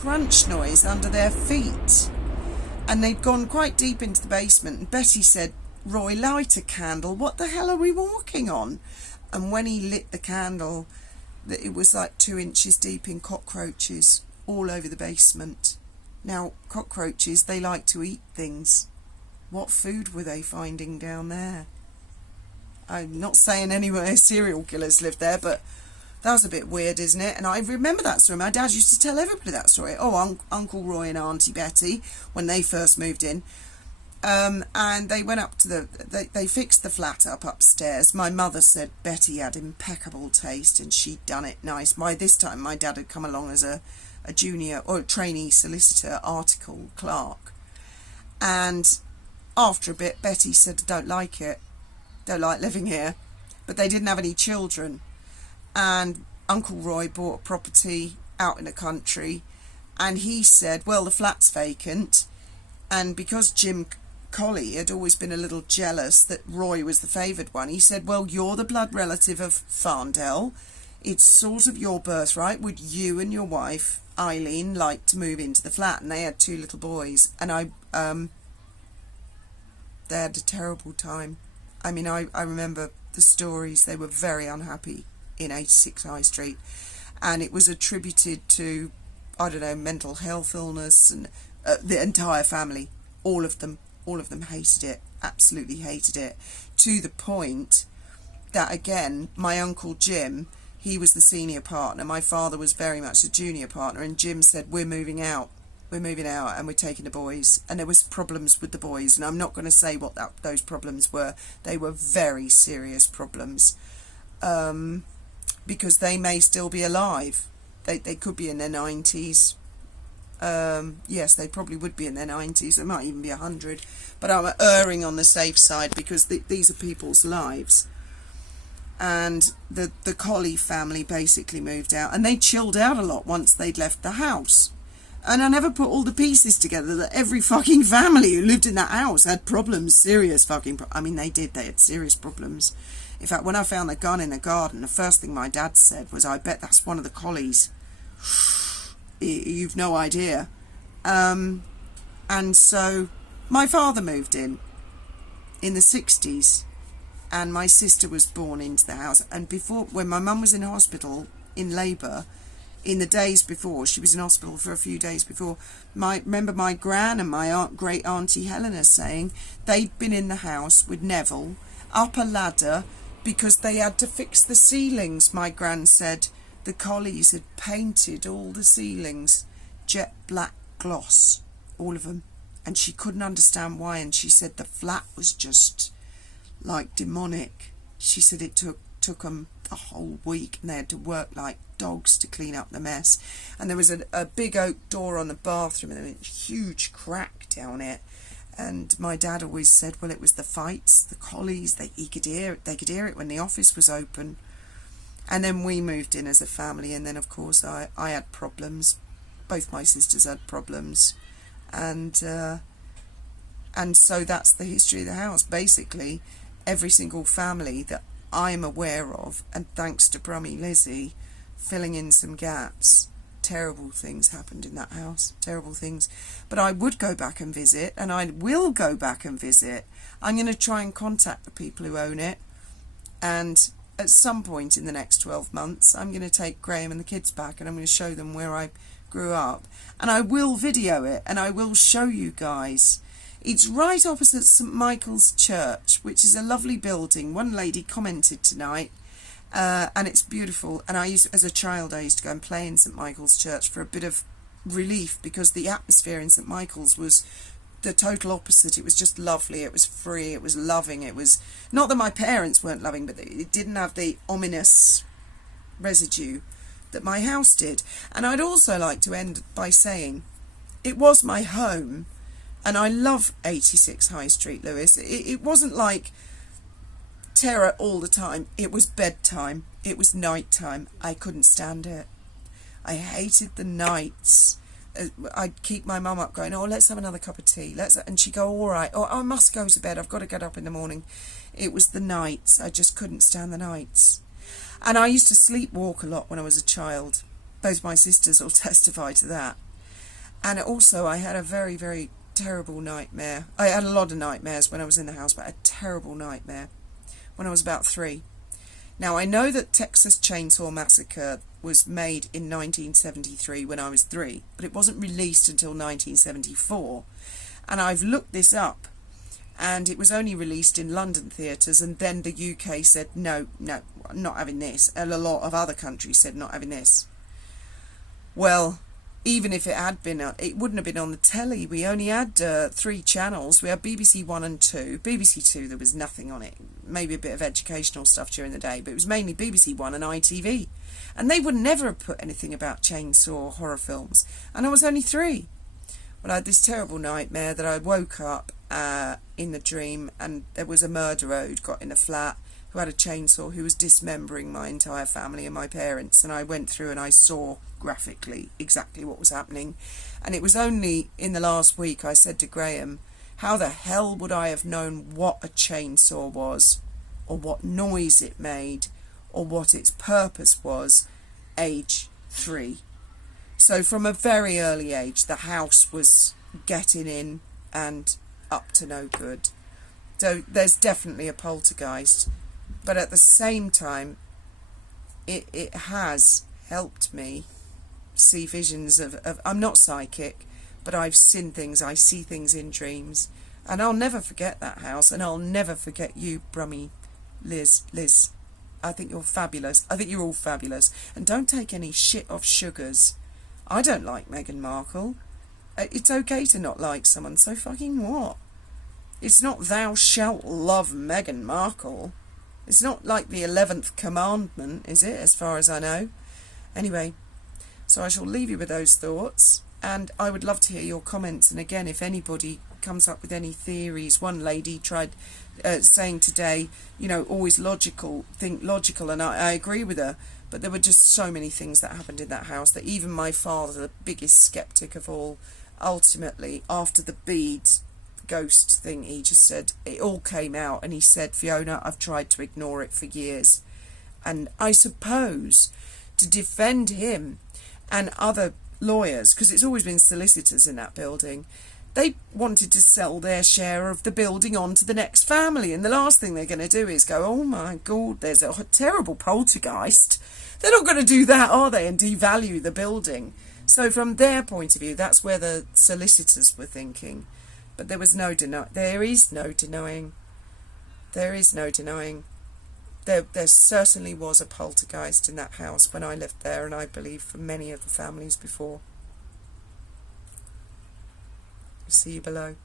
crunch noise under their feet. And they'd gone quite deep into the basement, and Betty said, "Roy, light a candle. What the hell are we walking on?" And when he lit the candle, it was like 2 inches deep in cockroaches all over the basement. Now, cockroaches, they like to eat things. What food were they finding down there? I'm not saying anywhere serial killers lived there, but that was a bit weird, isn't it? And I remember that story. My dad used to tell everybody that story. Oh, Uncle Roy and Auntie Betty, when they first moved in. And they went up to they fixed the flat up upstairs. My mother said Betty had impeccable taste and she'd done it nice. By this time, my dad had come along as a junior or a trainee solicitor, article clerk. And after a bit, Betty said, "I don't like it. Don't like living here." But they didn't have any children. And Uncle Roy bought a property out in the country, and he said, well, the flat's vacant. And because Jim Colley had always been a little jealous that Roy was the favoured one, he said, well, you're the blood relative of Farndell. It's sort of your birthright. Would you and your wife, Eileen, like to move into the flat? And they had 2 little boys. And they had a terrible time. I mean, I remember the stories. They were very unhappy in 86 High Street, and it was attributed to, I don't know, mental health illness, and the entire family, all of them hated it, absolutely hated it, to the point that, again, my Uncle Jim, he was the senior partner, my father was very much the junior partner, and Jim said, we're moving out, and we're taking the boys. And there was problems with the boys, and I'm not going to say what those problems were. They were very serious problems. Because they may still be alive. They could be in their 90s. Yes, they probably would be in their 90s. They might even be 100. But I'm erring on the safe side because these are people's lives. And the Colley family basically moved out. And they chilled out a lot once they'd left the house. And I never put all the pieces together that every fucking family who lived in that house had problems, serious fucking I mean, they had serious problems. In fact, when I found the gun in the garden, the first thing my dad said was, I bet that's one of the Collies. You've no idea. And so my father moved in the 60s, and my sister was born into the house. And before, when my mum was in hospital in labour, in the days before, she was in hospital for a few days before, remember my gran and my great auntie Helena saying they'd been in the house with Neville up a ladder because they had to fix the ceilings. My gran said the Collies had painted all the ceilings jet black gloss, all of them, and she couldn't understand why. And she said the flat was just like demonic. She said it took them a whole week, and they had to work like dogs to clean up the mess. And there was a big oak door on the bathroom, and a huge crack down it. And my dad always said, well, it was the fights, the Collies, they could hear it when the office was open. And then we moved in as a family, and then of course I had problems. Both my sisters had problems, and so that's the history of the house. Basically, every single family that I'm aware of, and thanks to Brummy Lizzie filling in some gaps, terrible things happened in that house, terrible things. But I would go back and visit, and I will go back and visit. I'm going to try and contact the people who own it, and at some point in the next 12 months I'm going to take Graham and the kids back, and I'm going to show them where I grew up, and I will video it, and I will show you guys. It's right opposite St Michael's Church, which is a lovely building. One lady commented tonight, and it's beautiful. And as a child, I used to go and play in St Michael's Church for a bit of relief, because the atmosphere in St Michael's was the total opposite. It was just lovely. It was free. It was loving. It was not that my parents weren't loving, but it didn't have the ominous residue that my house did. And I'd also like to end by saying it was my home. And I love 86 High Street, Lewis. It wasn't like terror all the time. It was bedtime. It was night time. I couldn't stand it. I hated the nights. I'd keep my mum up going, oh, let's have another cup of tea. And she'd go, all right. Oh, I must go to bed. I've got to get up in the morning. It was the nights. I just couldn't stand the nights. And I used to sleepwalk a lot when I was a child. Both my sisters will testify to that. And also I had a very, very terrible nightmare. I had a lot of nightmares when I was in the house, but a terrible nightmare when I was about 3. Now, I know that Texas Chainsaw Massacre was made in 1973 when I was 3, but it wasn't released until 1974. And I've looked this up, and it was only released in London theatres, and then the UK said, no, I'm not having this. And a lot of other countries said, not having this. Well, even if it had been, it wouldn't have been on the telly. We only had 3 channels. We had BBC 1 and 2. BBC 2, there was nothing on it. Maybe a bit of educational stuff during the day, but it was mainly BBC 1 and ITV. And they would never have put anything about chainsaw horror films. And I was only 3. Well, I had this terrible nightmare that I woke up in the dream, and there was a murderer who'd got in a flat who had a chainsaw, who was dismembering my entire family and my parents. And I went through and I saw graphically exactly what was happening. And it was only in the last week I said to Graham, how the hell would I have known what a chainsaw was, or what noise it made, or what its purpose was, age 3. So from a very early age, the house was getting in and up to no good. So there's definitely a poltergeist. But at the same time, it has helped me see visions of... I'm not psychic, but I've seen things. I see things in dreams. And I'll never forget that house. And I'll never forget you, Brummy Liz. I think you're fabulous. I think you're all fabulous. And don't take any shit off Sugars. I don't like Meghan Markle. It's okay to not like someone, so fucking what? It's not thou shalt love Meghan Markle. It's not like the 11th commandment, is it, as far as I know? Anyway, so I shall leave you with those thoughts, and I would love to hear your comments. And again, if anybody comes up with any theories, one lady tried saying today, you know, always logical, think logical, and I agree with her, but there were just so many things that happened in that house that even my father, the biggest sceptic of all, ultimately, after the beads ghost thing, he just said, it all came out, and he said, Fiona, I've tried to ignore it for years. And I suppose to defend him and other lawyers, because it's always been solicitors in that building, they wanted to sell their share of the building on to the next family, and the last thing they're going to do is go, oh my god, there's a terrible poltergeist. They're not going to do that, are they, and devalue the building? So from their point of view, that's where the solicitors were thinking. But there was no there is no denying. There is no denying. There certainly was a poltergeist in that house when I lived there, and I believe for many of the families before. See you below.